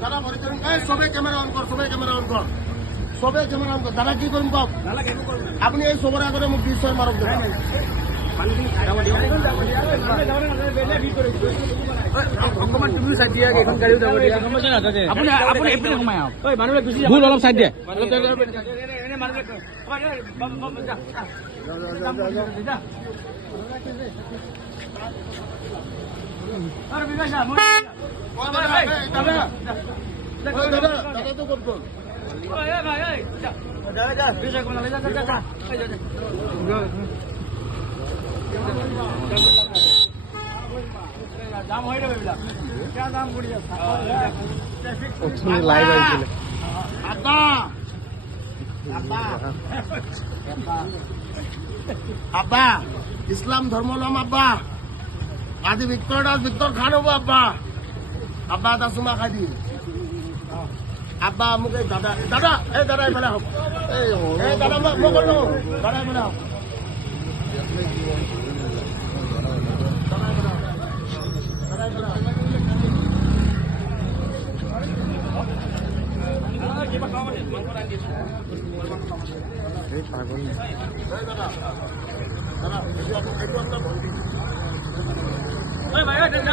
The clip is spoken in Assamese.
দাদা সবে ক্যামেরা অন কর সবে ক্যামেরা অন কর সবে ক্যামেরা অন কর দাদা কি করুন কওক আপনি এই সবার আগতে মোক বিশ্বর মারক দাদা অকমান তুমিও চাই দিয়া এখন গাড়ীও যাব দিয়া আপুনি আপুনি এইপিনে সোমাই আহক ঐ মানুহবিলাক গুচি ভুল অলপ চাই দিয়ে দাদা তো করতো দাম হৈ যাবে বিলাক কিয় দাম কৰি আছে লাইভ আহিছিলে আব্বা আব্বা আব্বা ইসলাম ধর্ম লম আব্বা আজি ভিক্টর খান হবো আব্বা আব্বা এটা চুমা খাই দিম আব্বা মোক এই দাদা দাদা এই দাদা এইফালে হওক এই দাদা মই কৈছো দাদা এইফালে হওক দাদা